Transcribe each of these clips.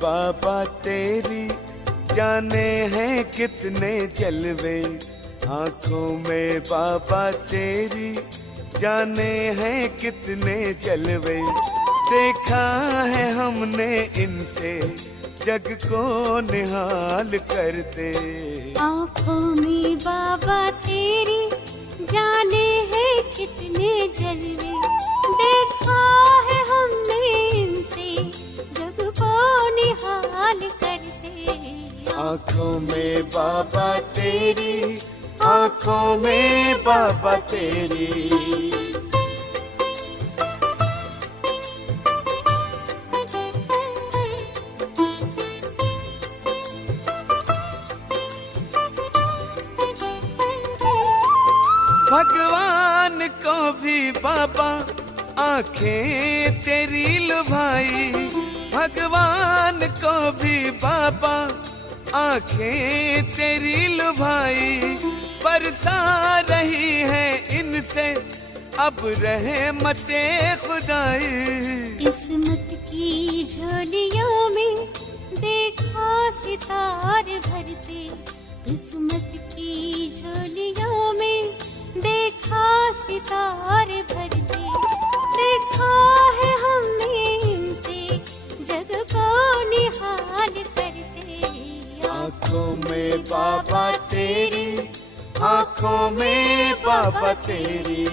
बाबा तेरी जाने हैं कितने जलवे, आंखों में बाबा तेरी जाने हैं कितने जलवे। देखा है हमने इनसे जग को निहाल करते। आंखों में बाबा तेरी जाने हैं कितने जलवे, देखा है हमने इनसे जग को निहाल करते। आंखों में बाबा तेरी, आंखों में बाबा तेरी। भगवान को भी बाबा आंखें तेरी लुभाई, भगवान को भी बाबा आंखें तेरी लुभाई। बरसा रही है इनसे अब रहमते खुदाई। किस्मत की झोलियों में देखा सितारे भरते, किस्मत की झोलियों में देखा सितारे भरते। देखा है हमने इनसे जग को निहाल करते। आंखों में बाबा तेरी, आंखों में बाबा तेरी।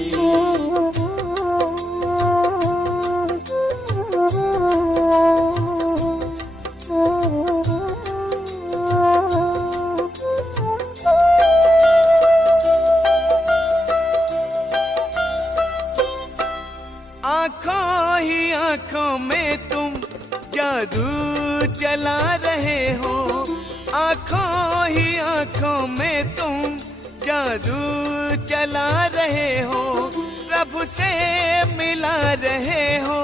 आंखों ही आंखों में तुम जादू चला रहे हो, आंखों ही आंखों में तुम जादू चला रहे हो। प्रभु से मिला रहे हो,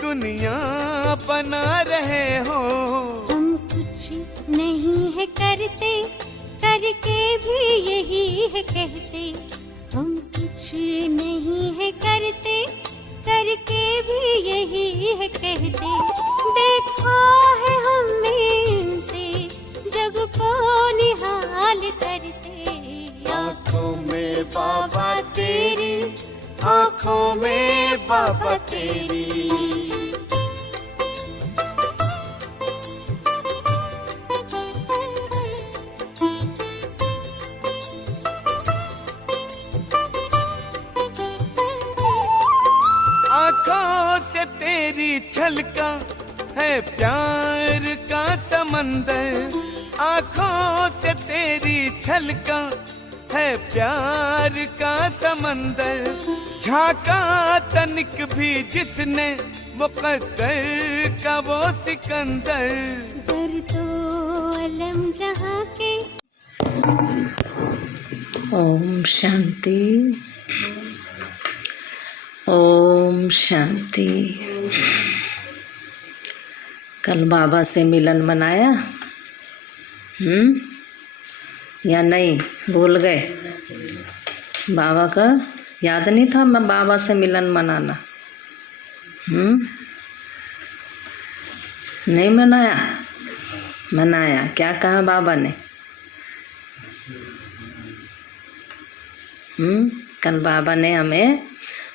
दुनिया बना रहे हो। हम कुछ नहीं है करते, करके भी यही है कहते। हम कुछ नहीं है करते, करके भी यही है कहते। देखा है हमने इनसे जग को निहाल करते। आंखों में बाबा तेरी, आंखों में बाबा तेरी। आंखों से तेरी छलका है प्यार का समंदर, आंखों से तेरी छलका है प्यार का समंदर। झांका तनिक भी जिसने मुकद्दर का वो सिकंदर। दर तो अलम जहाँ के। ओम शांति, ओम शांति। कल बाबा से मिलन मनाया या नहीं? भूल गए? बाबा का याद नहीं था मैं बाबा से मिलन मनाना? नहीं मनाया? मनाया। क्या कहा बाबा ने? कल बाबा ने हमें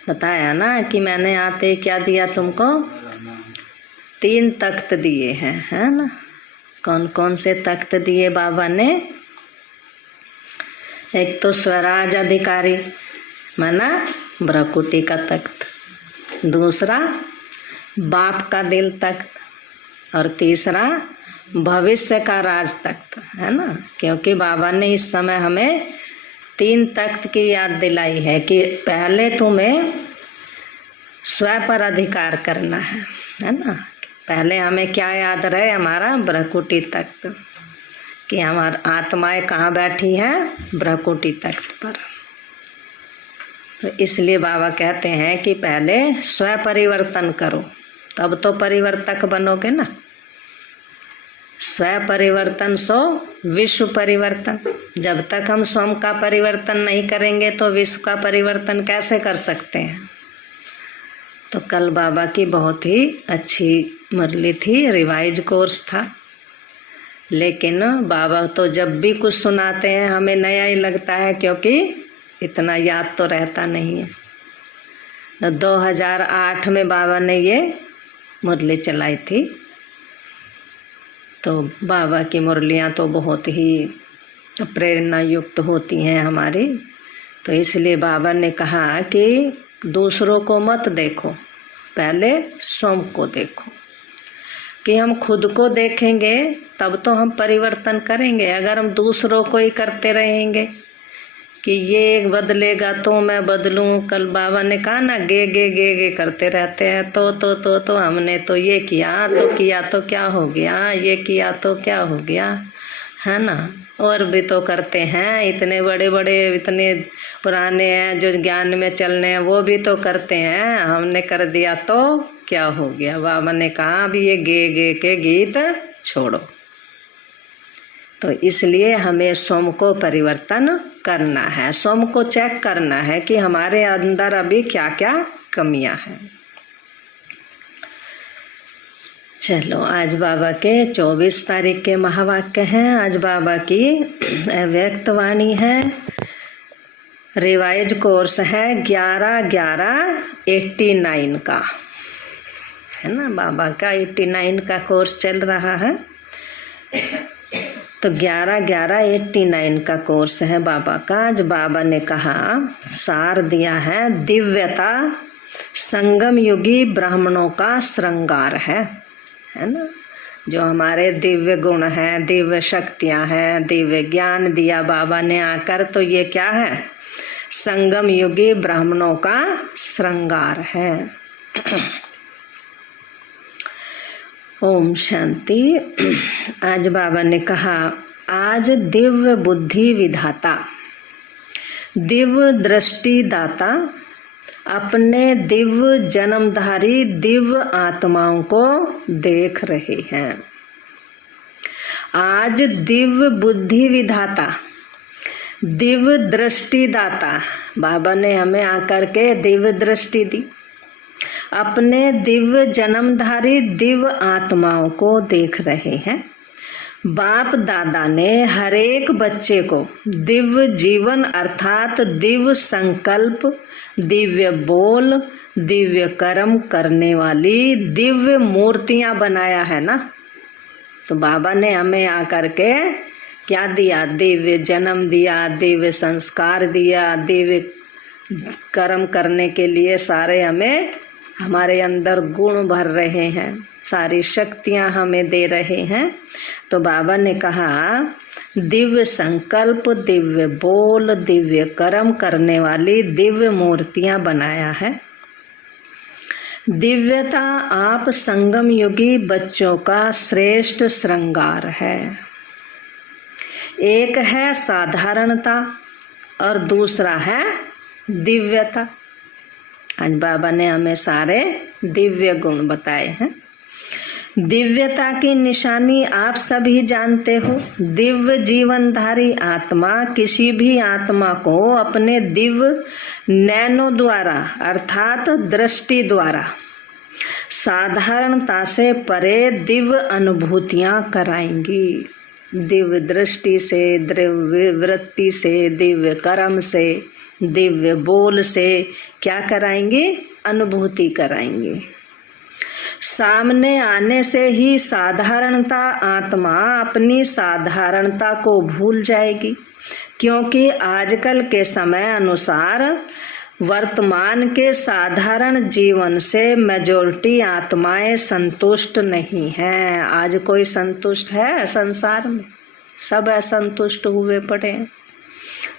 बताया ना कि मैंने आते क्या दिया तुमको? 3 तख्त दिए हैं, है ना? कौन कौन से तख्त दिए बाबा ने? एक तो स्वराज अधिकारी माना ब्रकुटी का तख्त, दूसरा बाप का दिल तख्त, और तीसरा भविष्य का राज तख्त, है ना? क्योंकि बाबा ने इस समय हमें 3 तख्त की याद दिलाई है कि पहले तुम्हें स्व पर अधिकार करना है ना? पहले हमें क्या याद रहे? हमारा ब्रकुटी तख्त, कि हमारी आत्माएं कहाँ बैठी हैं? ब्रकुटी तख्त पर। तो इसलिए बाबा कहते हैं कि पहले स्व परिवर्तन करो, तब तो परिवर्तक बनोगे ना। स्व परिवर्तन सो विश्व परिवर्तन। जब तक हम स्वयं का परिवर्तन नहीं करेंगे तो विश्व का परिवर्तन कैसे कर सकते हैं? तो कल बाबा की बहुत ही अच्छी मुरली थी, रिवाइज कोर्स था। लेकिन बाबा तो जब भी कुछ सुनाते हैं हमें नया ही लगता है, क्योंकि इतना याद तो रहता नहीं है। 2008 में बाबा ने ये मुरली चलाई थी। तो बाबा की मुरलियाँ तो बहुत ही प्रेरणा युक्त होती हैं हमारी। तो इसलिए बाबा ने कहा कि दूसरों को मत देखो, पहले स्वयं को देखो। कि हम खुद को देखेंगे तब तो हम परिवर्तन करेंगे। अगर हम दूसरों को ही करते रहेंगे कि ये बदलेगा तो मैं बदलूं, कल बाबा ने कहा ना गे गे गे गे करते रहते हैं, तो हमने तो ये किया तो क्या हो गया, ये किया तो क्या हो गया, है ना। और भी तो करते हैं, इतने बड़े बड़े इतने पुराने हैं जो ज्ञान में चलने हैं, वो भी तो करते हैं, हमने कर दिया तो क्या हो गया। बाबा ने कहा अभी ये गे गे के गीत छोड़ो। तो इसलिए हमें स्वयं को परिवर्तन करना है, स्वयं को चेक करना है कि हमारे अंदर अभी क्या क्या कमियां हैं। चलो आज बाबा के 24 तारीख के महावाक्य हैं। आज बाबा की व्यक्त वाणी है। रिवाइज कोर्स है 11/11/89 का, है ना। बाबा का 89 का कोर्स चल रहा है। तो 11/11/89 का कोर्स है बाबा का। आज बाबा ने कहा, सार दिया है, दिव्यता संगम युगी ब्राह्मणों का श्रृंगार है ना। जो हमारे दिव्य गुण हैं, दिव्य शक्तियां हैं, दिव्य ज्ञान दिया बाबा ने आकर, तो ये क्या है, संगम युगी ब्राह्मणों का श्रृंगार है। ओम शांति। आज बाबा ने कहा, आज दिव्य बुद्धि विधाता, दिव्य दृष्टि दाता अपने दिव्य जन्मधारी दिव्य आत्माओं को देख रहे हैं। आज दिव्य बुद्धि विधाता, दिव्य दृष्टि दाता, बाबा ने हमें आकर के दिव्य दृष्टि दी, अपने दिव्य जन्मधारी दिव्य आत्माओं को देख रहे हैं। बाप दादा ने हर एक बच्चे को दिव्य जीवन अर्थात दिव्य संकल्प, दिव्य बोल, दिव्य कर्म करने वाली दिव्य मूर्तियां बनाया है ना। तो बाबा ने हमें आकर के क्या दिया, दिव्य जन्म दिया, दिव्य संस्कार दिया, दिव्य कर्म करने के लिए सारे हमें हमारे अंदर गुण भर रहे हैं, सारी शक्तियां हमें दे रहे हैं। तो बाबा ने कहा, दिव्य संकल्प, दिव्य बोल, दिव्य कर्म करने वाली दिव्य मूर्तियां बनाया है। दिव्यता आप संगम युगी बच्चों का श्रेष्ठ श्रृंगार है। एक है साधारणता और दूसरा है दिव्यता। आज बाबा ने हमें सारे दिव्य गुण बताए हैं। दिव्यता की निशानी आप सभी जानते हो। दिव्य जीवनधारी आत्मा किसी भी आत्मा को अपने दिव्य नैनों द्वारा अर्थात दृष्टि द्वारा साधारणता से परे दिव्य अनुभूतियां कराएंगी। दिव्य दृष्टि से, दिव्य वृत्ति से, दिव्य कर्म से, दिव्य बोल से क्या कराएंगे, अनुभूति कराएंगे। सामने आने से ही साधारणता आत्मा अपनी साधारणता को भूल जाएगी, क्योंकि आजकल के समय अनुसार वर्तमान के साधारण जीवन से मेजॉरिटी आत्माएं संतुष्ट नहीं हैं। आज कोई संतुष्ट है संसार में? सब असंतुष्ट हुए पड़े हैं।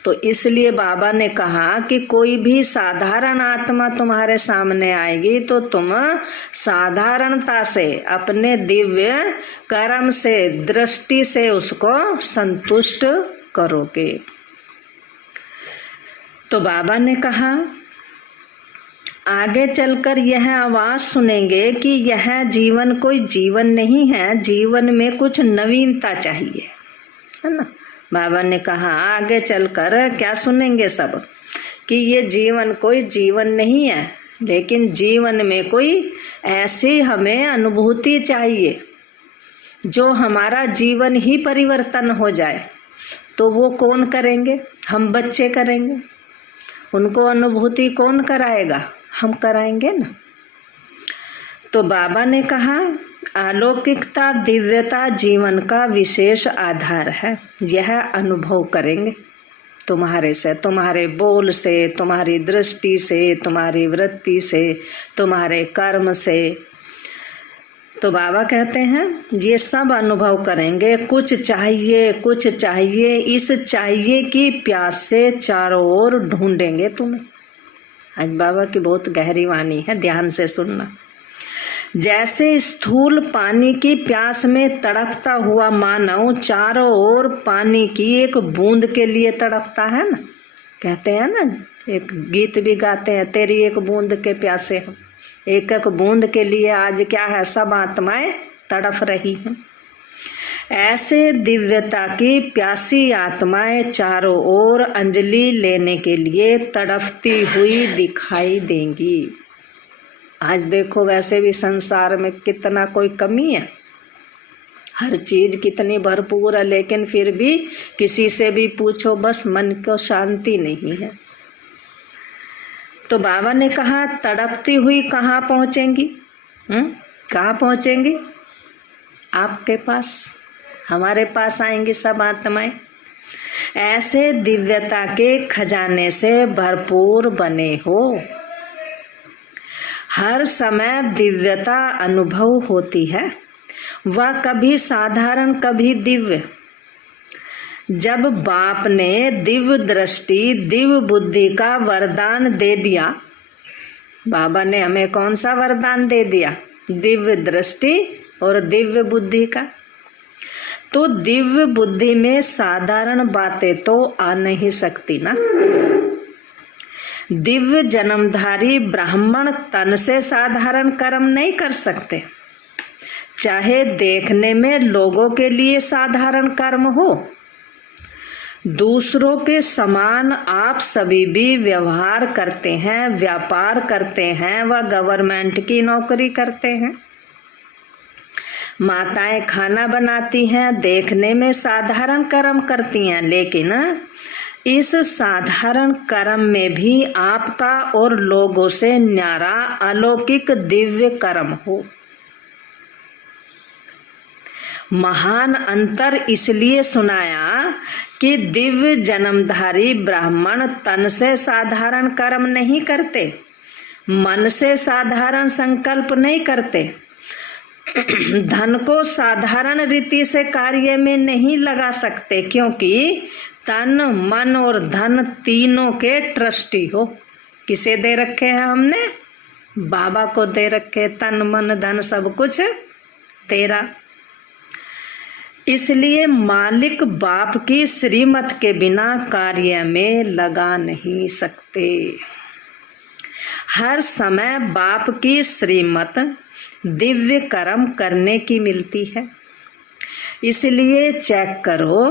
तो इसलिए बाबा ने कहा कि कोई भी साधारण आत्मा तुम्हारे सामने आएगी तो तुम साधारणता से, अपने दिव्य कर्म से, दृष्टि से उसको संतुष्ट करोगे। तो बाबा ने कहा, आगे चलकर यह आवाज सुनेंगे कि यह जीवन कोई जीवन नहीं है, जीवन में कुछ नवीनता चाहिए, है ना। बाबा ने कहा आगे चलकर क्या सुनेंगे सब, कि ये जीवन कोई जीवन नहीं है, लेकिन जीवन में कोई ऐसी हमें अनुभूति चाहिए जो हमारा जीवन ही परिवर्तन हो जाए। तो वो कौन करेंगे? हम बच्चे करेंगे। उनको अनुभूति कौन कराएगा? हम कराएंगे ना। तो बाबा ने कहा अलौकिकता दिव्यता जीवन का विशेष आधार है। यह अनुभव करेंगे तुम्हारे से, तुम्हारे बोल से, तुम्हारी दृष्टि से, तुम्हारी वृत्ति से, तुम्हारे कर्म से। तो बाबा कहते हैं ये सब अनुभव करेंगे। कुछ चाहिए, कुछ चाहिए, इस चाहिए की प्यास से चारों ओर ढूंढेंगे तुम्हें। आज बाबा की बहुत गहरी वाणी है, ध्यान से सुनना। जैसे स्थूल पानी की प्यास में तड़पता हुआ मानव चारों ओर पानी की एक बूंद के लिए तड़पता है ना, कहते हैं ना, एक गीत भी गाते हैं, तेरी एक बूंद के प्यासे हम। एक एक बूंद के लिए आज क्या है, सब आत्माएं तड़प रही हैं। ऐसे दिव्यता की प्यासी आत्माएं चारों ओर अंजलि लेने के लिए तड़पती हुई दिखाई देंगी। आज देखो वैसे भी संसार में कितना कोई कमी है, हर चीज कितनी भरपूर है, लेकिन फिर भी किसी से भी पूछो बस मन को शांति नहीं है। तो बाबा ने कहा तड़पती हुई कहाँ पहुंचेंगी? कहाँ पहुंचेंगी? आपके पास, हमारे पास आएंगी सब आत्माएं। ऐसे दिव्यता के खजाने से भरपूर बने हो। हर समय दिव्यता अनुभव होती है, वह कभी साधारण कभी दिव्य। जब बाप ने दिव्य दृष्टि दिव्य बुद्धि का वरदान दे दिया, बाबा ने हमें कौन सा वरदान दे दिया? दिव्य दृष्टि और दिव्य बुद्धि का। तो दिव्य बुद्धि में साधारण बातें तो आ नहीं सकती ना। दिव्य जन्मधारी ब्राह्मण तन से साधारण कर्म नहीं कर सकते, चाहे देखने में लोगों के लिए साधारण कर्म हो। दूसरों के समान आप सभी भी व्यवहार करते हैं, व्यापार करते हैं, व गवर्नमेंट की नौकरी करते हैं। माताएं खाना बनाती हैं, देखने में साधारण कर्म करती हैं, लेकिन इस साधारण कर्म में भी आपका और लोगों से न्यारा अलौकिक दिव्य कर्म हो। महान अंतर इसलिए सुनाया कि दिव्य जन्मधारी ब्राह्मण तन से साधारण कर्म नहीं करते, मन से साधारण संकल्प नहीं करते, धन को साधारण रीति से कार्य में नहीं लगा सकते, क्योंकि तन मन और धन तीनों के ट्रस्टी हो। किसे दे रखे हैं हमने? बाबा को दे रखे। तन मन धन सब कुछ तेरा। इसलिए मालिक बाप की श्रीमत के बिना कार्य में लगा नहीं सकते। हर समय बाप की श्रीमत दिव्य कर्म करने की मिलती है। इसलिए चेक करो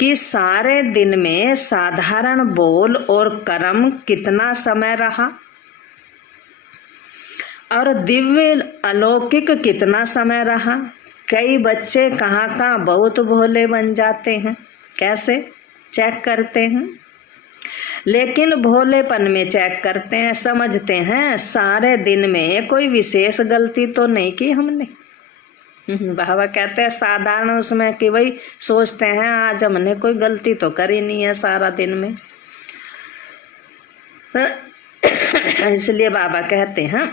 कि सारे दिन में साधारण बोल और कर्म कितना समय रहा और दिव्य अलौकिक कितना समय रहा। कई बच्चे कहाँ बहुत भोले बन जाते हैं। कैसे? चेक करते हैं, लेकिन भोलेपन में चेक करते हैं, समझते हैं सारे दिन में कोई विशेष गलती तो नहीं की हमने। बाबा कहते हैं साधारण उसमें कि भाई सोचते हैं आज हमने कोई गलती तो करी नहीं है सारा दिन में। इसलिए बाबा कहते हैं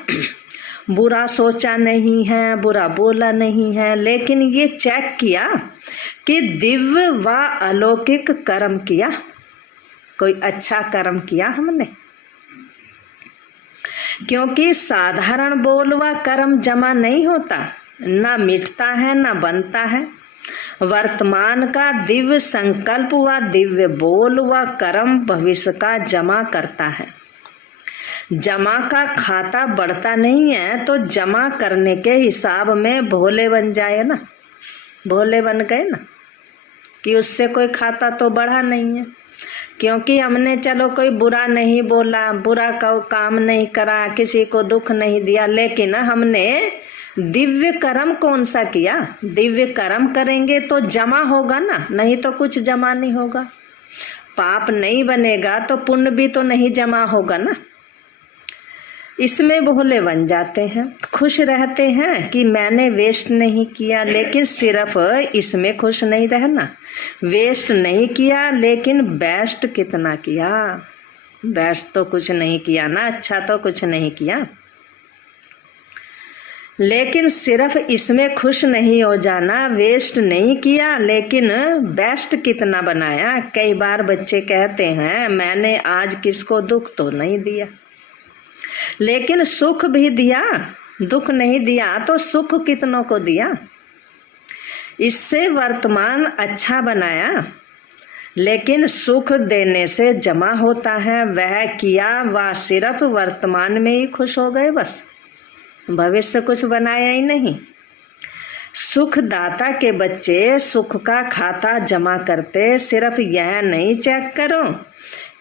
बुरा सोचा नहीं है, बुरा बोला नहीं है, लेकिन ये चेक किया कि दिव्य व अलौकिक कर्म किया, कोई अच्छा कर्म किया हमने। क्योंकि साधारण बोल व कर्म जमा नहीं होता, ना मिटता है ना बनता है। वर्तमान का दिव्य संकल्प व दिव्य बोल व कर्म भविष्य का जमा करता है। जमा का खाता बढ़ता नहीं है, तो जमा करने के हिसाब में भोले बन जाए ना, भोले बन गए ना, कि उससे कोई खाता तो बढ़ा नहीं है। क्योंकि हमने चलो कोई बुरा नहीं बोला, बुरा काम नहीं करा, किसी को दुख नहीं दिया, लेकिन हमने दिव्य कर्म कौन सा किया? दिव्य कर्म करेंगे तो जमा होगा ना, नहीं तो कुछ जमा नहीं होगा। पाप नहीं बनेगा तो पुण्य भी तो नहीं जमा होगा ना। इसमें भोले बन जाते हैं, खुश रहते हैं कि मैंने वेस्ट नहीं किया, लेकिन सिर्फ इसमें खुश नहीं रहना। वेस्ट नहीं किया लेकिन बेस्ट कितना किया? बेस्ट तो कुछ नहीं किया ना, अच्छा तो कुछ नहीं किया। लेकिन सिर्फ इसमें खुश नहीं हो जाना, वेस्ट नहीं किया लेकिन बेस्ट कितना बनाया। कई बार बच्चे कहते हैं मैंने आज किसको दुख तो नहीं दिया, लेकिन सुख भी दिया, दुख नहीं दिया तो सुख कितनों को दिया। इससे वर्तमान अच्छा बनाया, लेकिन सुख देने से जमा होता है। वह किया वह सिर्फ वर्तमान में ही खुश हो गए, बस भविष्य कुछ बनाया ही नहीं। सुखदाता के बच्चे सुख का खाता जमा करते, सिर्फ यह नहीं चेक करो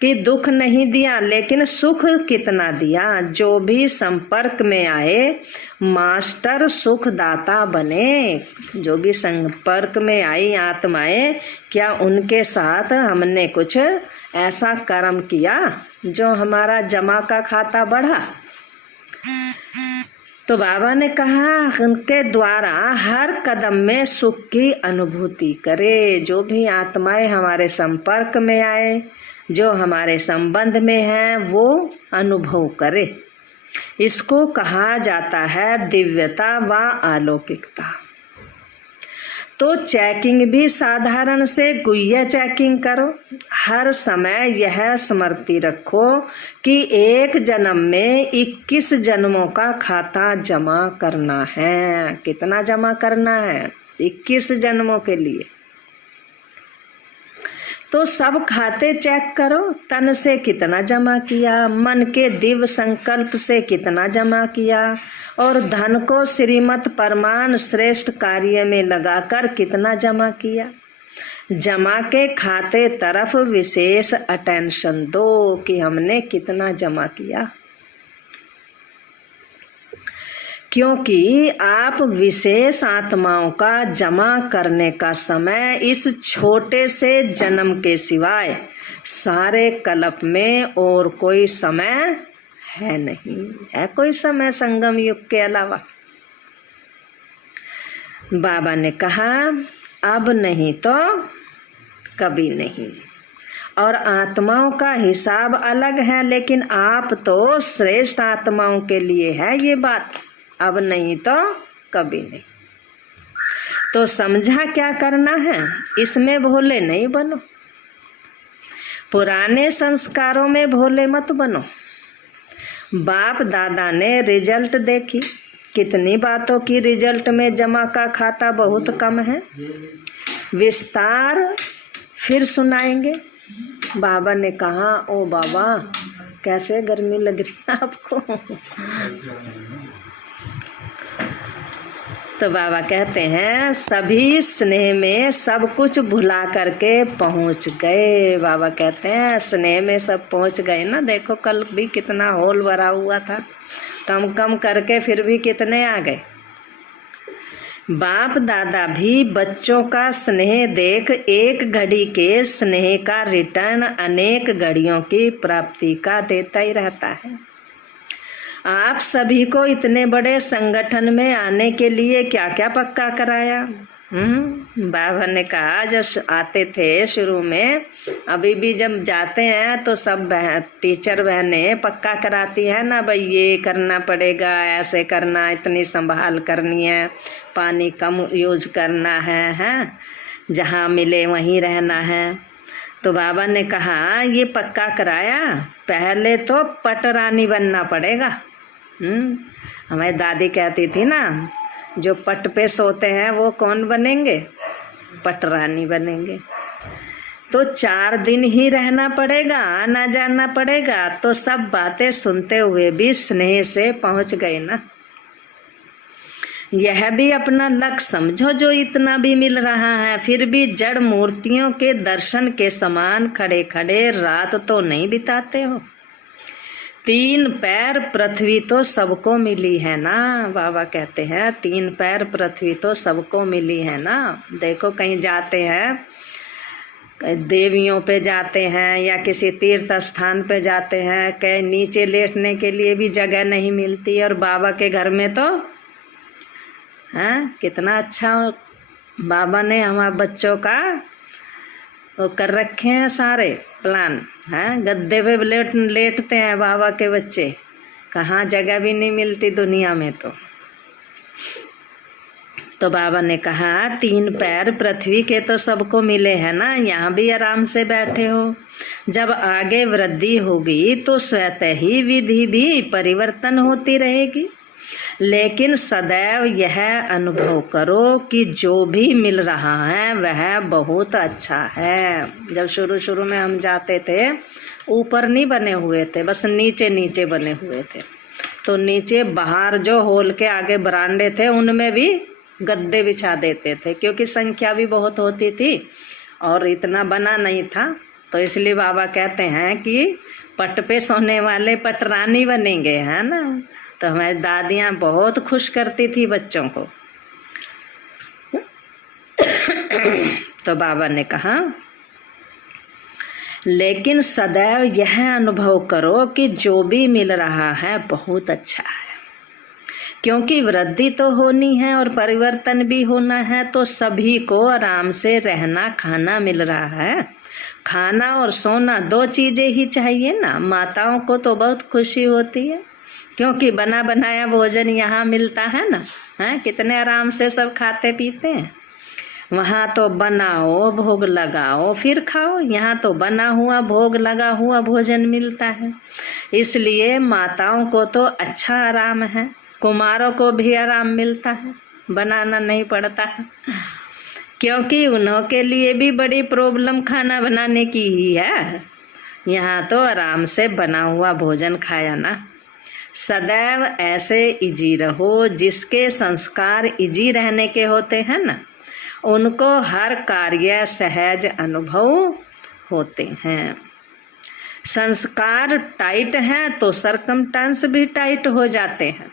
कि दुख नहीं दिया लेकिन सुख कितना दिया। जो भी संपर्क में आए मास्टर सुखदाता बने। जो भी संपर्क में आई आत्माएं, क्या उनके साथ हमने कुछ ऐसा कर्म किया जो हमारा जमा का खाता बढ़ा? तो बाबा ने कहा उनके द्वारा हर कदम में सुख की अनुभूति करे। जो भी आत्माएं हमारे संपर्क में आए, जो हमारे संबंध में है, वो अनुभव करे। इसको कहा जाता है दिव्यता व अलौकिकता। तो चेकिंग भी साधारण से गुह्य चेकिंग करो। हर समय यह स्मृति रखो कि एक जन्म में 21 जन्मों का खाता जमा करना है। कितना जमा करना है? 21 जन्मों के लिए। तो सब खाते चेक करो। तन से कितना जमा किया, मन के दिव्य संकल्प से कितना जमा किया, और धन को श्रीमत परमान श्रेष्ठ कार्य में लगाकर कितना जमा किया। जमा के खाते तरफ विशेष अटेंशन दो कि हमने कितना जमा किया, क्योंकि आप विशेष आत्माओं का जमा करने का समय इस छोटे से जन्म के सिवाय सारे कल्प में और कोई समय है नहीं। है कोई समय संगम युग के अलावा? बाबा ने कहा अब नहीं तो कभी नहीं। और आत्माओं का हिसाब अलग है, लेकिन आप तो श्रेष्ठ आत्माओं के लिए है ये बात। अब नहीं तो कभी नहीं। तो समझा क्या करना है? इसमें भोले नहीं बनो, पुराने संस्कारों में भोले मत बनो। बाप दादा ने रिजल्ट देखी, कितनी बातों की रिजल्ट में जमा का खाता बहुत कम है। विस्तार फिर सुनाएंगे। बाबा ने कहा ओ बाबा कैसे गर्मी लग रही है आपको? तो बाबा कहते हैं सभी स्नेह में सब कुछ भुला करके पहुंच गए। बाबा कहते हैं स्नेह में सब पहुंच गए ना। देखो कल भी कितना होल भरा हुआ था, कम कम करके फिर भी कितने आ गए। बाप दादा भी बच्चों का स्नेह देख एक घड़ी के स्नेह का रिटर्न अनेक घड़ियों की प्राप्ति का देता ही रहता है। आप सभी को इतने बड़े संगठन में आने के लिए क्या क्या पक्का कराया? बाबा ने कहा जब आते थे शुरू में, अभी भी जब जाते हैं तो सब टीचर बहनें पक्का कराती है ना, भाई ये करना पड़ेगा, ऐसे करना, इतनी संभाल करनी है, पानी कम यूज करना है, जहाँ मिले वहीं रहना है। तो बाबा ने कहा ये पक्का कराया, पहले तो पटरानी बनना पड़ेगा। हमारी दादी कहती थी ना, जो पट पे सोते हैं वो कौन बनेंगे? पटरानी बनेंगे। तो 4 दिन ही रहना पड़ेगा, आना जाना पड़ेगा। तो सब बातें सुनते हुए भी स्नेह से पहुंच गए ना। यह भी अपना लक्ष्य समझो जो इतना भी मिल रहा है, फिर भी जड़ मूर्तियों के दर्शन के समान खड़े खड़े रात तो नहीं बिताते हो। 3 पैर पृथ्वी तो सबको मिली है ना। बाबा कहते हैं 3 पैर पृथ्वी तो सबको मिली है ना। देखो कहीं जाते हैं, देवियों पे जाते हैं या किसी तीर्थ स्थान पे जाते हैं, कहीं नीचे लेटने के लिए भी जगह नहीं मिलती, और बाबा के घर में तो कितना अच्छा बाबा ने हमारे बच्चों का वो कर रखे हैं सारे प्लान। गद्दे पे लेटते हैं बाबा के बच्चे, कहाँ जगह भी नहीं मिलती दुनिया में। तो बाबा ने कहा 3 पैर पृथ्वी के तो सबको मिले हैं ना, यहाँ भी आराम से बैठे हो। जब आगे वृद्धि होगी तो स्वतः ही विधि भी परिवर्तन होती रहेगी, लेकिन सदैव यह अनुभव करो कि जो भी मिल रहा है वह बहुत अच्छा है। जब शुरू शुरू में हम जाते थे, ऊपर नहीं बने हुए थे, बस नीचे नीचे बने हुए थे। तो नीचे बाहर जो हॉल के आगे बरांडे थे उनमें भी गद्दे बिछा देते थे, क्योंकि संख्या भी बहुत होती थी और इतना बना नहीं था। तो इसलिए बाबा कहते हैं कि पट पे सोने वाले पटरानी बनेंगे, है ना। तो हमारी दादियाँ बहुत खुश करती थी बच्चों को। तो बाबा ने कहा लेकिन सदैव यह अनुभव करो कि जो भी मिल रहा है बहुत अच्छा है, क्योंकि वृद्धि तो होनी है और परिवर्तन भी होना है। तो सभी को आराम से रहना खाना मिल रहा है। खाना और सोना 2 चीजें ही चाहिए ना। माताओं को तो बहुत खुशी होती है, क्योंकि बना बनाया भोजन यहाँ मिलता है ना। कितने आराम से सब खाते पीते हैं। वहाँ तो बनाओ, भोग लगाओ, फिर खाओ। यहाँ तो बना हुआ भोग लगा हुआ भोजन मिलता है। इसलिए माताओं को तो अच्छा आराम है, कुमारों को भी आराम मिलता है, बनाना नहीं पड़ता है, क्योंकि उन्हों के लिए भी बड़ी प्रॉब्लम खाना बनाने की ही है। यहाँ तो आराम से बना हुआ भोजन खाया ना। सदैव ऐसे इजी रहो, जिसके संस्कार इजी रहने के होते हैं ना, उनको हर कार्य सहज अनुभव होते हैं। संस्कार टाइट हैं तो सरकमस्टेंस भी टाइट हो जाते हैं।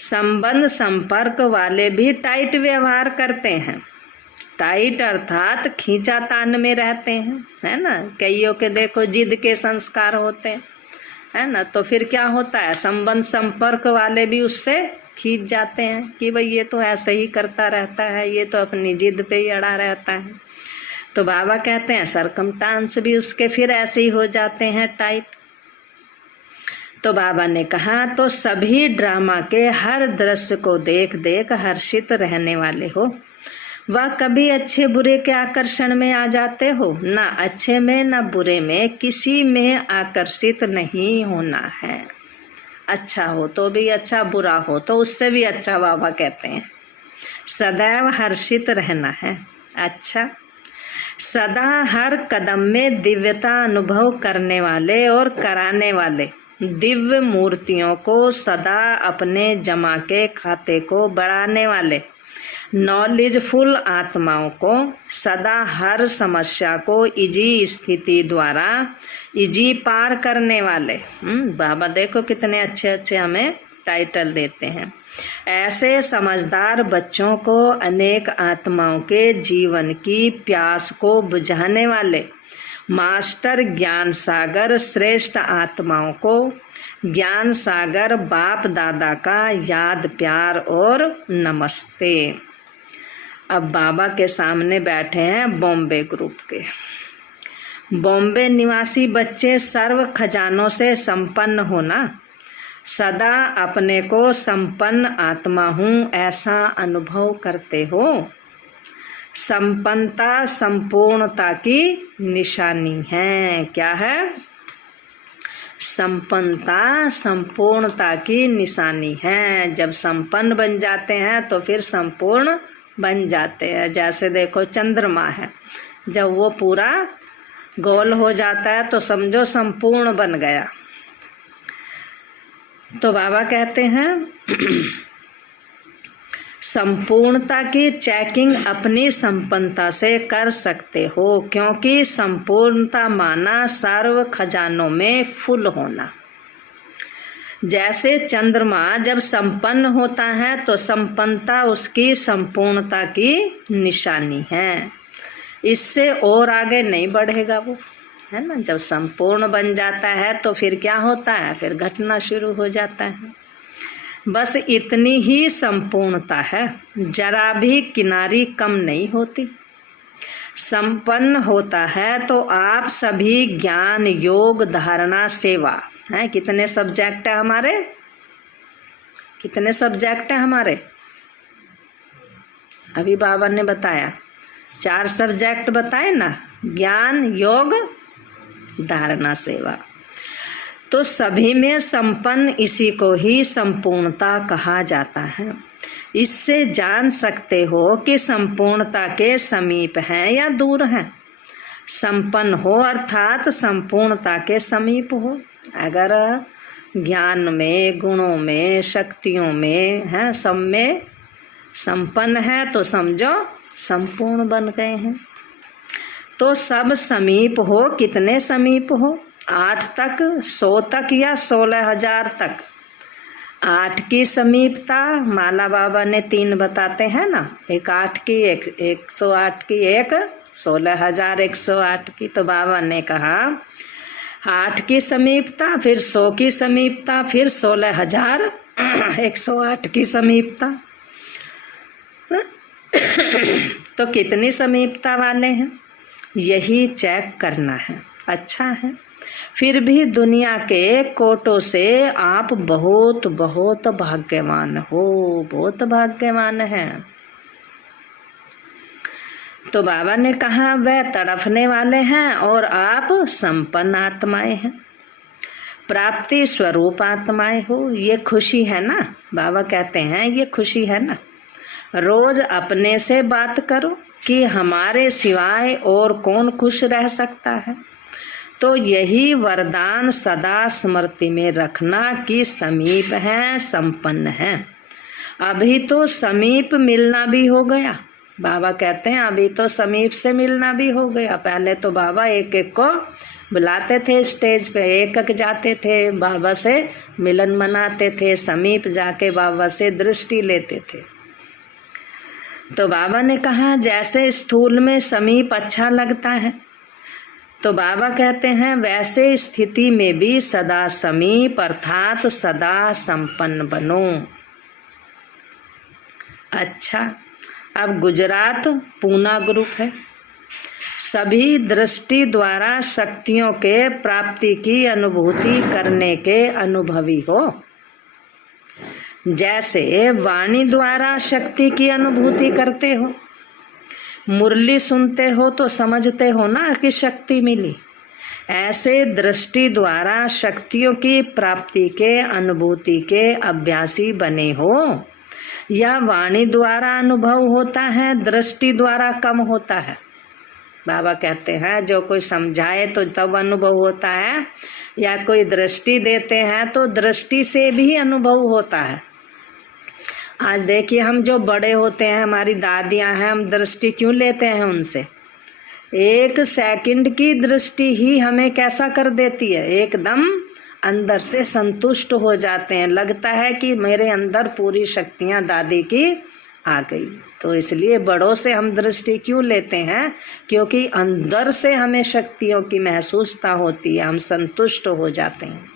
संबंध संपर्क वाले भी टाइट व्यवहार करते हैं। टाइट अर्थात खींचातान में रहते हैं, है ना। कईयों के देखो जिद के संस्कार होते हैं, है ना। तो फिर क्या होता है, संबंध संपर्क वाले भी उससे खींच जाते हैं कि भाई ये तो ऐसे ही करता रहता है, ये तो अपनी जिद पे ही अड़ा रहता है। तो बाबा कहते हैं सरकमस्टेंस भी उसके फिर ऐसे ही हो जाते हैं टाइट। तो बाबा ने कहा तो सभी ड्रामा के हर दृश्य को देख देख हर्षित रहने वाले हो। वह कभी अच्छे बुरे के आकर्षण में आ जाते हो, ना अच्छे में ना बुरे में, किसी में आकर्षित नहीं होना है। अच्छा हो तो भी अच्छा, बुरा हो तो उससे भी अच्छा। बाबा कहते हैं सदैव हर्षित रहना है। अच्छा, सदा हर कदम में दिव्यता अनुभव करने वाले और कराने वाले दिव्य मूर्तियों को, सदा अपने जमा के खाते को बढ़ाने वाले नॉलेजफुल आत्माओं को, सदा हर समस्या को इजी स्थिति द्वारा इजी पार करने वाले। बाबा देखो कितने अच्छे अच्छे हमें टाइटल देते हैं। ऐसे समझदार बच्चों को अनेक आत्माओं के जीवन की प्यास को बुझाने वाले मास्टर ज्ञान सागर श्रेष्ठ आत्माओं को ज्ञान सागर बाप दादा का याद प्यार और नमस्ते। अब बाबा के सामने बैठे हैं बॉम्बे ग्रुप के। बॉम्बे निवासी बच्चे सर्व खजानों से संपन्न होना, सदा अपने को संपन्न आत्मा हूँ ऐसा अनुभव करते हो। संपन्नता संपूर्णता की निशानी है। क्या है? संपन्नता संपूर्णता की निशानी है। जब संपन्न बन जाते हैं तो फिर संपूर्ण बन जाते हैं। जैसे देखो चंद्रमा है, जब वो पूरा गोल हो जाता है तो समझो संपूर्ण बन गया। तो बाबा कहते हैं संपूर्णता की चेकिंग अपनी संपन्नता से कर सकते हो, क्योंकि संपूर्णता माना सर्व खजानों में फुल होना। जैसे चंद्रमा जब संपन्न होता है तो संपन्नता उसकी संपूर्णता की निशानी है, इससे और आगे नहीं बढ़ेगा वो, है ना। जब संपूर्ण बन जाता है तो फिर क्या होता है, फिर घटना शुरू हो जाता है। बस इतनी ही संपूर्णता है, जरा भी किनारी कम नहीं होती। संपन्न होता है तो आप सभी ज्ञान, योग, धारणा, सेवा है। कितने सब्जेक्ट है हमारे, कितने सब्जेक्ट है हमारे? अभी बाबा ने बताया 4 सब्जेक्ट बताए ना, ज्ञान, योग, धारणा, सेवा। तो सभी में संपन्न इसी को ही संपूर्णता कहा जाता है। इससे जान सकते हो कि संपूर्णता के समीप हैं या दूर हैं। संपन्न हो अर्थात संपूर्णता के समीप हो। अगर ज्ञान में, गुणों में, शक्तियों में है, सब में संपन्न है तो समझो संपूर्ण बन गए हैं। तो सब समीप हो, कितने समीप हो? 8 तक, 100 तक या 16,000 तक। 8 की समीपता माला बाबा ने 3 बताते हैं ना, एक 8 की, एक 108 की, एक 16,108 की। तो बाबा ने कहा 8 की समीपता, फिर 100 की समीपता, फिर 16,108 की समीपता। तो कितनी समीपता वाले हैं, यही चेक करना है। अच्छा है, फिर भी दुनिया के कोटों से आप बहुत बहुत भाग्यवान हो, बहुत भाग्यवान हैं। तो बाबा ने कहा वह तड़फने वाले हैं और आप संपन्न आत्माएं हैं, प्राप्ति स्वरूप आत्माएं हो। ये खुशी है ना, बाबा कहते हैं ये खुशी है ना। रोज अपने से बात करो कि हमारे सिवाय और कौन खुश रह सकता है। तो यही वरदान सदा स्मृति में रखना कि समीप हैं, संपन्न हैं। अभी तो समीप मिलना भी हो गया। बाबा कहते हैं अभी तो समीप से मिलना भी हो गया। पहले तो बाबा एक एक को बुलाते थे, स्टेज पे एक एक जाते थे, बाबा से मिलन मनाते थे, समीप जाके बाबा से दृष्टि लेते थे। तो बाबा ने कहा जैसे स्थूल में समीप अच्छा लगता है, तो बाबा कहते हैं वैसे स्थिति में भी सदा समीप अर्थात सदा संपन्न बनो। अच्छा, अब गुजरात पूना ग्रुप है। सभी दृष्टि द्वारा शक्तियों के प्राप्ति की अनुभूति करने के अनुभवी हो। जैसे वाणी द्वारा शक्ति की अनुभूति करते हो, मुरली सुनते हो तो समझते हो ना कि शक्ति मिली। ऐसे दृष्टि द्वारा शक्तियों की प्राप्ति के अनुभूति के अभ्यासी बने हो। या वाणी द्वारा अनुभव होता है, दृष्टि द्वारा कम होता है। बाबा कहते हैं जो कोई समझाए तो तब अनुभव होता है, या कोई दृष्टि देते हैं तो दृष्टि से भी अनुभव होता है। आज देखिए हम जो बड़े होते हैं, हमारी दादियां हैं, हम दृष्टि क्यों लेते हैं उनसे? 1 सेकंड की दृष्टि ही हमें कैसा कर देती है, एकदम अंदर से संतुष्ट हो जाते हैं। लगता है कि मेरे अंदर पूरी शक्तियां दादी की आ गई। तो इसलिए बड़ों से हम दृष्टि क्यों लेते हैं? क्योंकि अंदर से हमें शक्तियों की महसूसता होती है, हम संतुष्ट हो जाते हैं।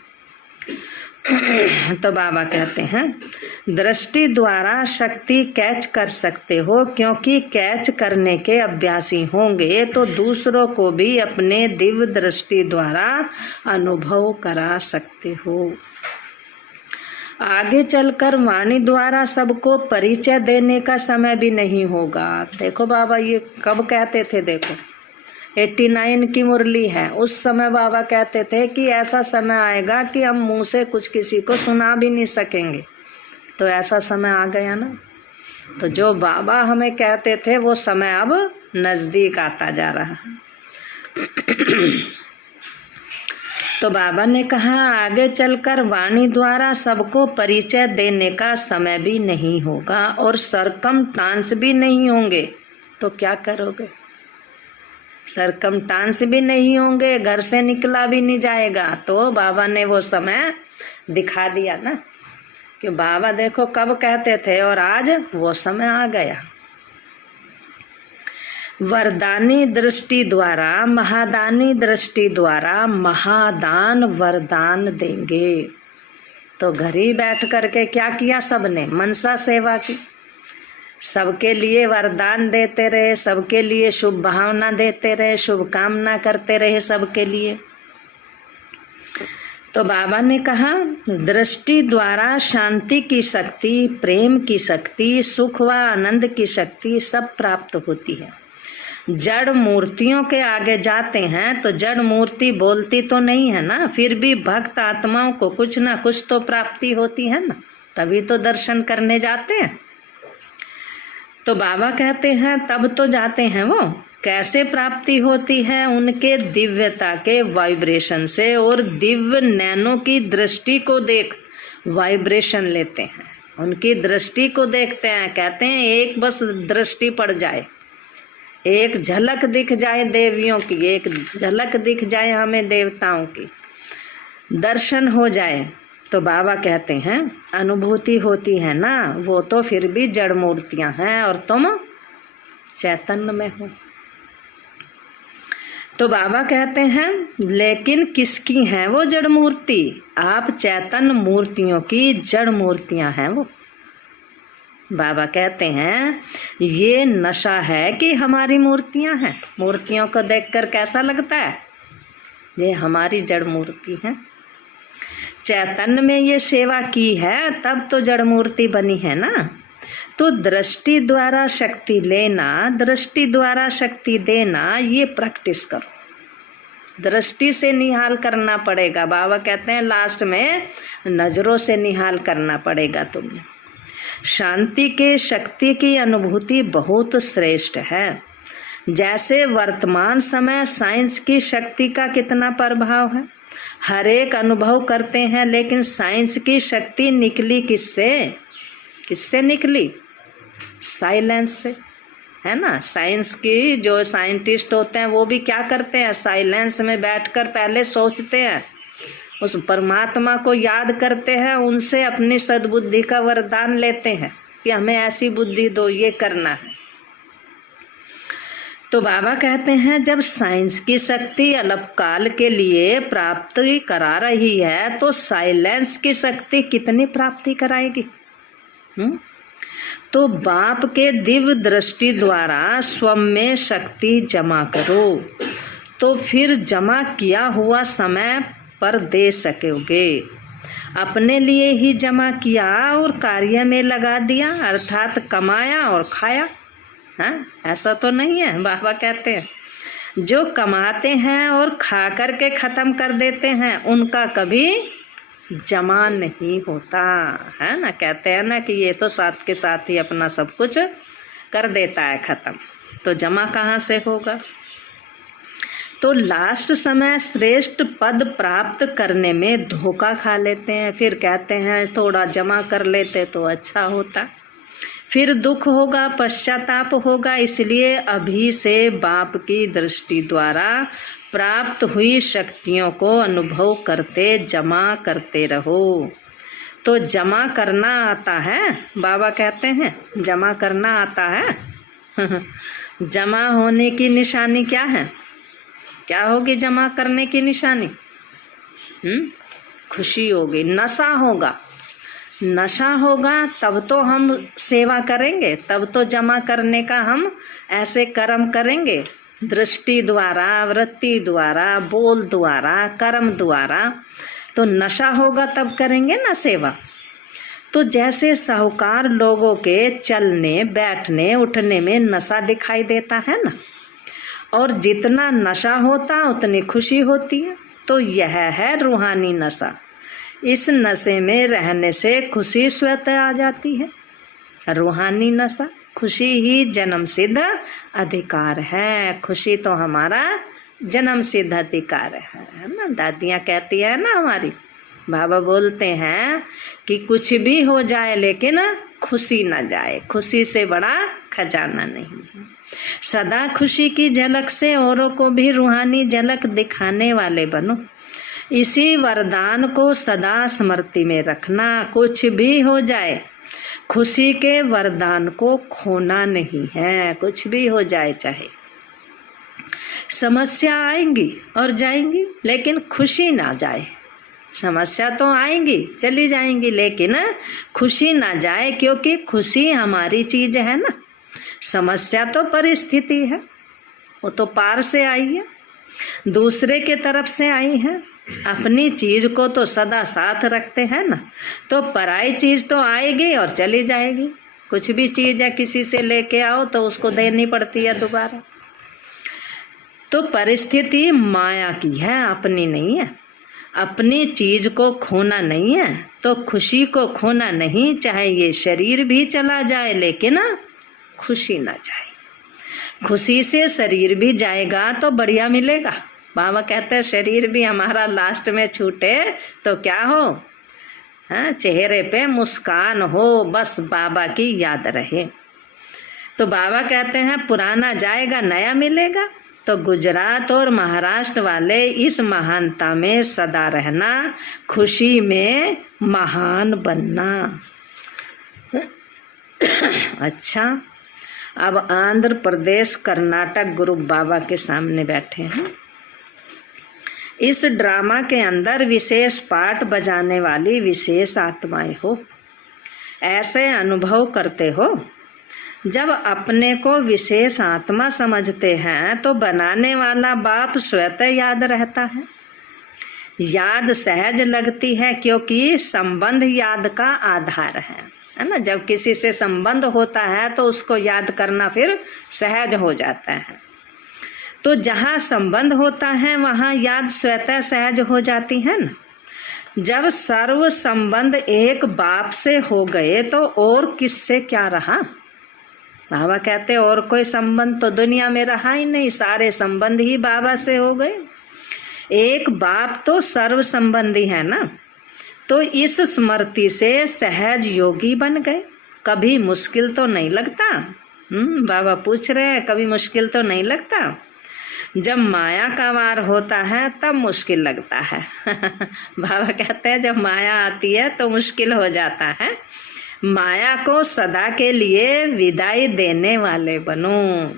तो बाबा कहते हैं दृष्टि द्वारा शक्ति कैच कर सकते हो, क्योंकि कैच करने के अभ्यासी होंगे तो दूसरों को भी अपने दिव्य दृष्टि द्वारा अनुभव करा सकते हो। आगे चलकर वाणी द्वारा सबको परिचय देने का समय भी नहीं होगा। देखो बाबा ये कब कहते थे, देखो 89 की मुरली है, उस समय बाबा कहते थे कि ऐसा समय आएगा कि हम मुंह से कुछ किसी को सुना भी नहीं सकेंगे। तो ऐसा समय आ गया ना। तो जो बाबा हमें कहते थे वो समय अब नज़दीक आता जा रहा है। तो बाबा ने कहा आगे चलकर वाणी द्वारा सबको परिचय देने का समय भी नहीं होगा और सरकमस्टांस भी नहीं होंगे, तो क्या करोगे? सरकमस्टांस भी नहीं होंगे, घर से निकला भी नहीं जाएगा। तो बाबा ने वो समय दिखा दिया ना कि बाबा देखो कब कहते थे और आज वो समय आ गया। वरदानी दृष्टि द्वारा, महादानी दृष्टि द्वारा महादान वरदान देंगे। तो घर ही बैठ करके क्या किया सबने? मनसा सेवा की, सबके लिए वरदान देते रहे, सबके लिए शुभ भावना देते रहे, शुभकामना करते रहे सबके लिए। तो बाबा ने कहा दृष्टि द्वारा शांति की शक्ति, प्रेम की शक्ति, सुख व आनंद की शक्ति सब प्राप्त होती है। जड़ मूर्तियों के आगे जाते हैं तो जड़ मूर्ति बोलती तो नहीं है ना, फिर भी भक्त आत्माओं को कुछ ना कुछ तो प्राप्ति होती है ना, तभी तो दर्शन करने जाते हैं। तो बाबा कहते हैं तब तो जाते हैं वो। कैसे प्राप्ति होती है? उनके दिव्यता के वाइब्रेशन से, और दिव्य नैनों की दृष्टि को देख वाइब्रेशन लेते हैं, उनकी दृष्टि को देखते हैं। कहते हैं एक बस दृष्टि पड़ जाए, एक झलक दिख जाए देवियों की, एक झलक दिख जाए हमें देवताओं की, दर्शन हो जाए तो बाबा कहते हैं अनुभूति होती है ना, वो तो फिर भी जड़ मूर्तियां हैं और तुम चैतन्य में हो। तो बाबा कहते हैं लेकिन किसकी हैं वो जड़ मूर्ति? आप चैतन्य मूर्तियों की जड़ मूर्तियां हैं वो। बाबा कहते हैं ये नशा है कि हमारी मूर्तियां हैं। मूर्तियों को देखकर कैसा लगता है? ये हमारी जड़ मूर्ति है। चैतन्य में ये सेवा की है तब तो जड़ मूर्ति बनी है ना। तो दृष्टि द्वारा शक्ति लेना, दृष्टि द्वारा शक्ति देना, ये प्रैक्टिस करो। दृष्टि से निहाल करना पड़ेगा। बाबा कहते हैं लास्ट में नजरों से निहाल करना पड़ेगा तुम्हें। शांति के शक्ति की अनुभूति बहुत श्रेष्ठ है। जैसे वर्तमान समय साइंस की शक्ति का कितना प्रभाव है, हर एक अनुभव करते हैं, लेकिन साइंस की शक्ति निकली किससे? किससे निकली? साइलेंस से, है ना। साइंस की जो साइंटिस्ट होते हैं वो भी क्या करते हैं? साइलेंस में बैठकर पहले सोचते हैं, उस परमात्मा को याद करते हैं, उनसे अपनी सद्बुद्धि का वरदान लेते हैं कि हमें ऐसी बुद्धि दो, ये करना है। तो बाबा कहते हैं जब साइंस की शक्ति अल्पकाल के लिए प्राप्ति करा रही है तो साइलेंस की शक्ति कितनी प्राप्ति कराएगी? तो बाप के दिव्य दृष्टि द्वारा स्वयं में शक्ति जमा करो, तो फिर जमा किया हुआ समय पर दे सकोगे। अपने लिए ही जमा किया और कार्य में लगा दिया, अर्थात कमाया और खाया, हाँ ऐसा तो नहीं है। बाबा कहते हैं जो कमाते हैं और खा करके ख़त्म कर देते हैं उनका कभी जमा नहीं होता, है ना। कहते हैं ना कि ये तो साथ के साथ ही अपना सब कुछ कर देता है ख़त्म, तो जमा कहाँ से होगा। तो लास्ट समय श्रेष्ठ पद प्राप्त करने में धोखा खा लेते हैं, फिर कहते हैं थोड़ा जमा कर लेते तो अच्छा होता, फिर दुख होगा, पश्चाताप होगा। इसलिए अभी से बाप की दृष्टि द्वारा प्राप्त हुई शक्तियों को अनुभव करते जमा करते रहो। तो जमा करना आता है, बाबा कहते हैं जमा करना आता है। जमा होने की निशानी क्या है? क्या होगी जमा करने की निशानी? खुशी होगी, नशा होगा। नशा होगा तब तो हम सेवा करेंगे, तब तो जमा करने का हम ऐसे कर्म करेंगे, दृष्टि द्वारा, वृत्ति द्वारा, बोल द्वारा, कर्म द्वारा। तो नशा होगा तब करेंगे ना सेवा। तो जैसे साहूकार लोगों के चलने बैठने उठने में नशा दिखाई देता है ना, और जितना नशा होता उतनी खुशी होती है। तो यह है रूहानी नशा। इस नशे में रहने से खुशी स्वतः आ जाती है। रूहानी नशा, खुशी ही जन्म सिद्ध अधिकार है। खुशी तो हमारा जन्म सिद्ध अधिकार है ना। दादियाँ कहती है ना हमारी, बाबा बोलते हैं कि कुछ भी हो जाए लेकिन खुशी ना जाए, खुशी से बड़ा खजाना नहीं है। सदा खुशी की झलक से औरों को भी रूहानी झलक दिखाने वाले बनो। इसी वरदान को सदा स्मृति में रखना। कुछ भी हो जाए, खुशी के वरदान को खोना नहीं है। कुछ भी हो जाए, चाहे समस्या आएंगी और जाएंगी, लेकिन खुशी ना जाए। समस्या तो आएंगी, चली जाएंगी, लेकिन खुशी ना जाए, क्योंकि खुशी हमारी चीज है ना। समस्या तो परिस्थिति है, वो तो पार से आई है, दूसरे के तरफ से आई है। अपनी चीज को तो सदा साथ रखते हैं ना, तो पराई चीज तो आएगी और चली जाएगी। कुछ भी चीज है, किसी से लेके आओ तो उसको देनी पड़ती है दोबारा। तो परिस्थिति माया की है, अपनी नहीं है। अपनी चीज को खोना नहीं है, तो खुशी को खोना नहीं। चाहे ये शरीर भी चला जाए, लेकिन खुशी ना जाए। खुशी से शरीर भी जाएगा तो बढ़िया मिलेगा। बाबा कहते हैं शरीर भी हमारा लास्ट में छूटे तो क्या हो, हाँ, चेहरे पे मुस्कान हो, बस बाबा की याद रहे। तो बाबा कहते हैं पुराना जाएगा, नया मिलेगा। तो गुजरात और महाराष्ट्र वाले इस महानता में सदा रहना, खुशी में महान बनना। अच्छा, अब आंध्र प्रदेश कर्नाटक ग्रुप बाबा के सामने बैठे हैं। इस ड्रामा के अंदर विशेष पाठ बजाने वाली विशेष आत्माएं हो। ऐसे अनुभव करते हो, जब अपने को विशेष आत्मा समझते हैं तो बनाने वाला बाप स्वतः याद रहता है। याद सहज लगती है, क्योंकि संबंध याद का आधार है ना। जब किसी से संबंध होता है तो उसको याद करना फिर सहज हो जाता है। तो जहाँ संबंध होता है वहाँ याद स्वतः सहज हो जाती है ना। जब सर्व संबंध एक बाप से हो गए तो और किससे क्या रहा। बाबा कहते और कोई संबंध तो दुनिया में रहा ही नहीं, सारे संबंध ही बाबा से हो गए। एक बाप तो सर्व संबंधी है ना। तो इस स्मृति से सहज योगी बन गए। कभी मुश्किल तो नहीं लगता। बाबा पूछ रहे हैं, कभी मुश्किल तो नहीं लगता। जब माया का वार होता है तब मुश्किल लगता है। बाबा कहते हैं जब माया आती है तो मुश्किल हो जाता है। माया को सदा के लिए विदाई देने वाले बनो।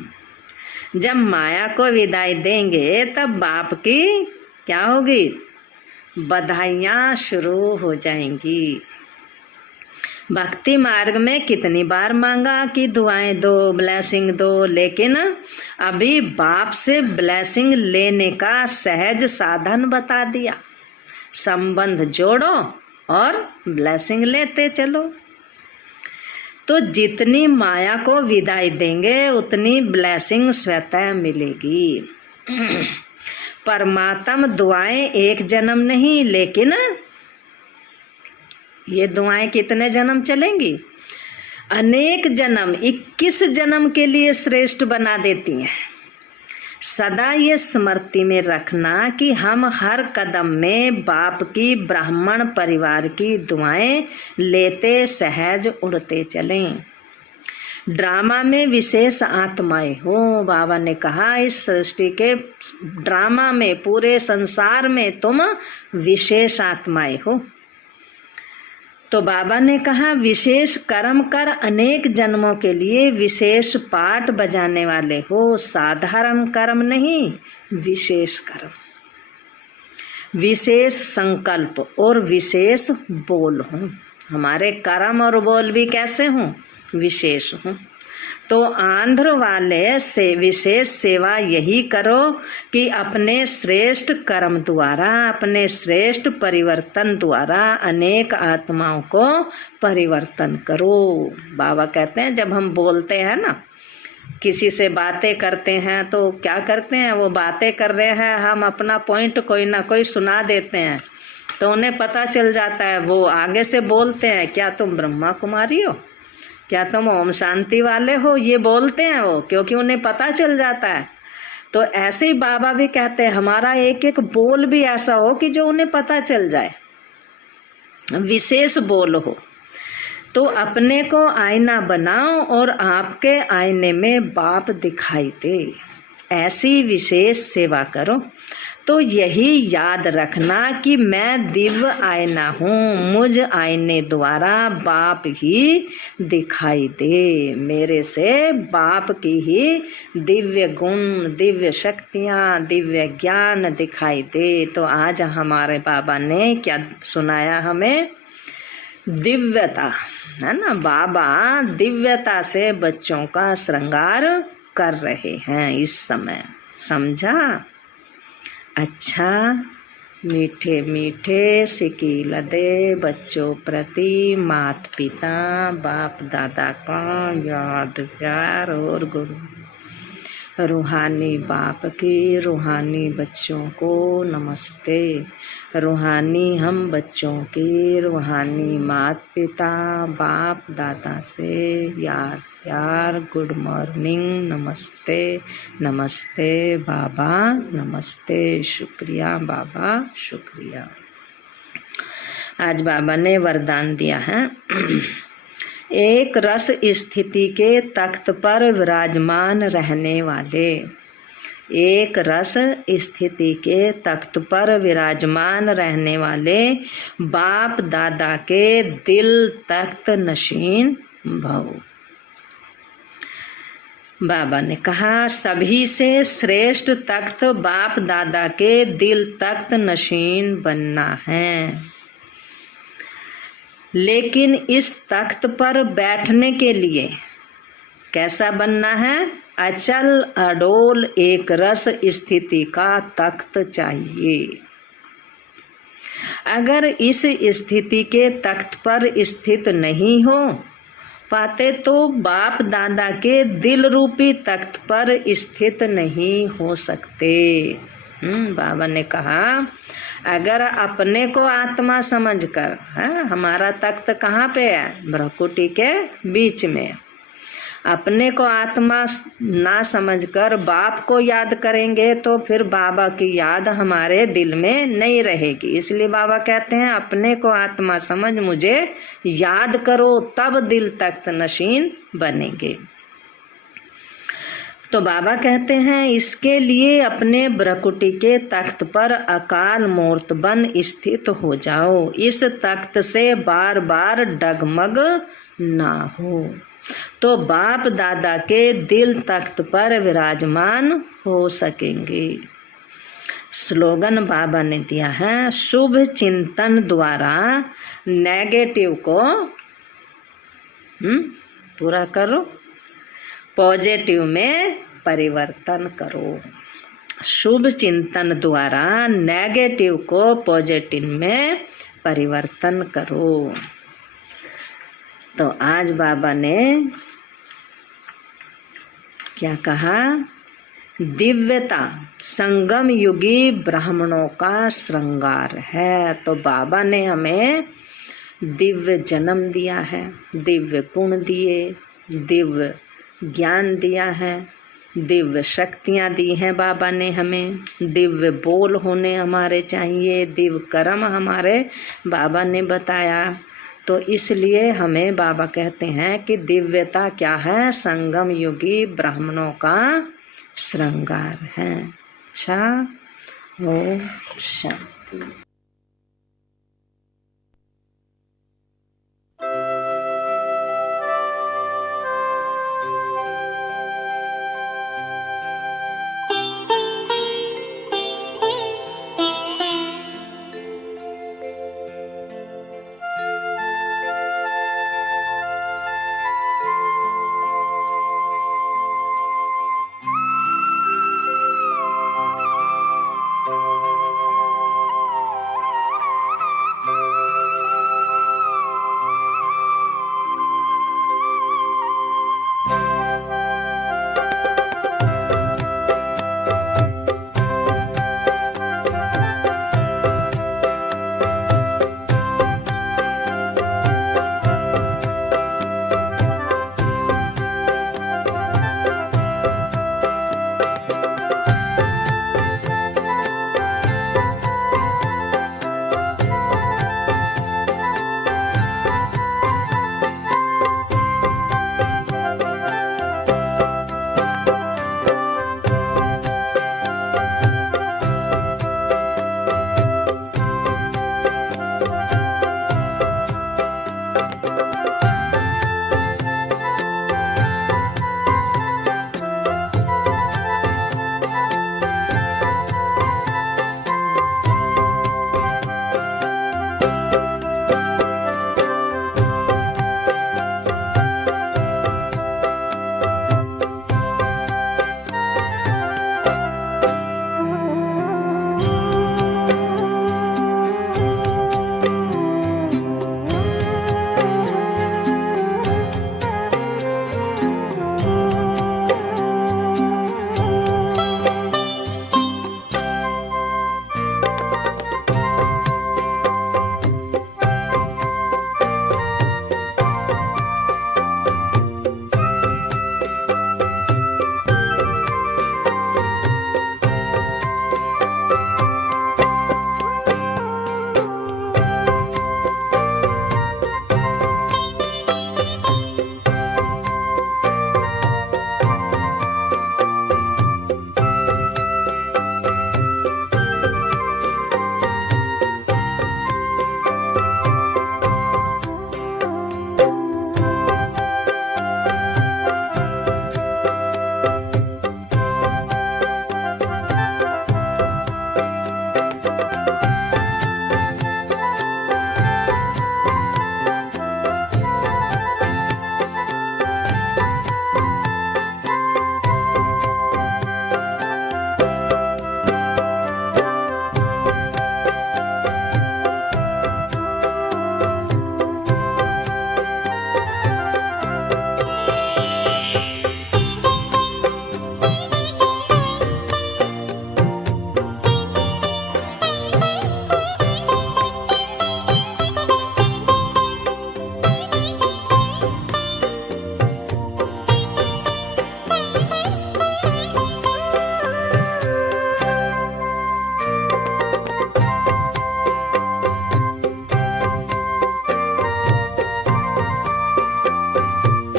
जब माया को विदाई देंगे तब बाप की क्या होगी, बधाइयाँ शुरू हो जाएंगी। भक्ति मार्ग में कितनी बार मांगा कि दुआएं दो, ब्लेसिंग दो, लेकिन अभी बाप से ब्लेसिंग लेने का सहज साधन बता दिया। संबंध जोड़ो और ब्लेसिंग लेते चलो। तो जितनी माया को विदाई देंगे उतनी ब्लेसिंग स्वतः मिलेगी। परमात्मा दुआएं एक जन्म नहीं, लेकिन ये दुआएं कितने जन्म चलेंगी, अनेक जन्म, 21 जन्म के लिए श्रेष्ठ बना देती हैं। सदा ये स्मृति में रखना कि हम हर कदम में बाप की ब्राह्मण परिवार की दुआएं लेते सहज उड़ते चलें। ड्रामा में विशेष आत्माएं हो। बाबा ने कहा इस सृष्टि के ड्रामा में, पूरे संसार में तुम विशेष आत्माएं हो। तो बाबा ने कहा विशेष कर्म कर अनेक जन्मों के लिए विशेष पाठ बजाने वाले हो। साधारण कर्म नहीं, विशेष कर्म, विशेष संकल्प और विशेष बोल हो। हमारे कर्म और बोल भी कैसे हों, विशेष हों। तो आंध्र वाले से विशेष सेवा यही करो कि अपने श्रेष्ठ कर्म द्वारा, अपने श्रेष्ठ परिवर्तन द्वारा अनेक आत्माओं को परिवर्तन करो। बाबा कहते हैं जब हम बोलते हैं ना, किसी से बातें करते हैं तो क्या करते हैं, वो बातें कर रहे हैं, हम अपना पॉइंट कोई ना कोई सुना देते हैं तो उन्हें पता चल जाता है। वो आगे से बोलते हैं क्या तुम ब्रह्मा कुमारी हो, क्या तुम ओम शांति वाले हो, ये बोलते हैं वो, क्योंकि उन्हें पता चल जाता है। तो ऐसे ही बाबा भी कहते हैं हमारा एक एक बोल भी ऐसा हो कि जो उन्हें पता चल जाए, विशेष बोल हो। तो अपने को आईना बनाओ और आपके आईने में बाप दिखाई दे, ऐसी विशेष सेवा करो। तो यही याद रखना कि मैं दिव्य आईना हूँ, मुझ आईने द्वारा बाप ही दिखाई दे, मेरे से बाप की ही दिव्य गुण, दिव्य शक्तियाँ, दिव्य ज्ञान दिखाई दे। तो आज हमारे बाबा ने क्या सुनाया हमें? दिव्यता, है ना। बाबा दिव्यता से बच्चों का श्रृंगार कर रहे हैं इस समय, समझा? अच्छा, मीठे मीठे सिकील दे बच्चों प्रति माता पिता बाप दादा का याद प्यार और गुण। रूहानी बाप की रूहानी बच्चों को नमस्ते। रूहानी हम बच्चों की रूहानी माता पिता बाप दादा से याद प्यार, गुड मॉर्निंग, नमस्ते नमस्ते बाबा, नमस्ते, शुक्रिया बाबा, शुक्रिया। आज बाबा ने वरदान दिया है एक रस स्थिति के तख्त पर विराजमान रहने वाले, एक रस स्थिति के तख्त पर विराजमान रहने वाले बाप दादा के दिल तख्त नशीन भव। बाबा ने कहा सभी से श्रेष्ठ तख्त बाप दादा के दिल तख्त नशीन बनना है, लेकिन इस तख्त पर बैठने के लिए कैसा बनना है? अचल अडोल एक रस स्थिति का तख्त चाहिए। अगर इस स्थिति के तख्त पर स्थित नहीं हो पाते तो बाप दादा के दिल रूपी तख्त पर स्थित नहीं हो सकते। बाबा ने कहा अगर अपने को आत्मा समझकर, हमारा तख्त कहाँ पे है? भ्रकुटी के बीच में। अपने को आत्मा ना समझकर बाप को याद करेंगे तो फिर बाबा की याद हमारे दिल में नहीं रहेगी। इसलिए बाबा कहते हैं अपने को आत्मा समझ मुझे याद करो, तब दिल तख्त नशीन बनेंगे। तो बाबा कहते हैं इसके लिए अपने भ्रकुटी के तख्त पर अकाल मूर्त बन स्थित हो जाओ, इस तख्त से बार बार डगमग ना हो, तो बाप दादा के दिल तख्त पर विराजमान हो सकेंगे। स्लोगन बाबा ने दिया है शुभ चिंतन द्वारा नेगेटिव को पूरा करो, पॉजिटिव में परिवर्तन करो। शुभ चिंतन द्वारा नेगेटिव को पॉजिटिव में परिवर्तन करो। तो आज बाबा ने क्या कहा? दिव्यता संगम युगी ब्राह्मणों का श्रृंगार है। तो बाबा ने हमें दिव्य जन्म दिया है, दिव्य गुण दिए, दिव्य ज्ञान दिया है, दिव्य शक्तियाँ दी हैं बाबा ने हमें, दिव्य बोल होने हमारे चाहिए, दिव्य कर्म हमारे बाबा ने बताया। तो इसलिए हमें बाबा कहते हैं कि दिव्यता क्या है? संगम युगी ब्राह्मणों का श्रृंगार है। अच्छा, ओम शांति।